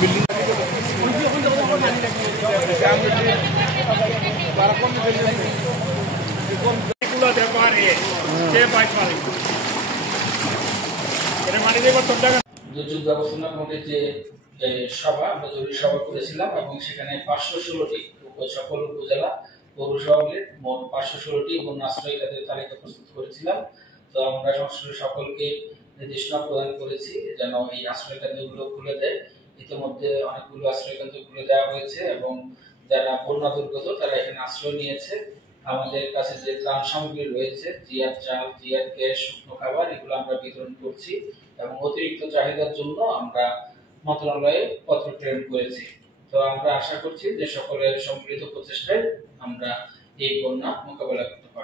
Building দুর্যোগ ব্যবস্থাপনা কমিটির যে সভা আমরা জরুরি সভা করেছিলাম এবং সেখানে 516টি সকল উপজেলা পৌরসভা মিলে মোট 516টি বন্যা আশ্রয় কেন্দ্রের তালিকা প্রস্তুত করেছিলাম। তো আমরা সকলকে নির্দেশনা প্রদান করেছি যেন এই আশ্রয় কেন্দ্রগুলো খুলে দেয়। ইতিমধ্যে অনেকগুলো আশ্রয় কেন্দ্র খুলে দেওয়া হয়েছে এবং যারা বন্যা দুর্গত তারা এখানে আশ্রয় নিয়েছে। আমাদের কাছে যে ত্রাণ সামগ্রী রয়েছে, জিআর চাল, জিআর গ্যাস, শুকনো খাবার, এগুলো আমরা বিতরণ করছি এবং অতিরিক্ত চাহিদার জন্য আমরা মন্ত্রণালয়ে পত্র প্রেরণ করেছি। তো আমরা আশা করছি যে সকলের সম্মিলিত প্রচেষ্টায় আমরা এই বন্যা মোকাবেলা করতে পারব।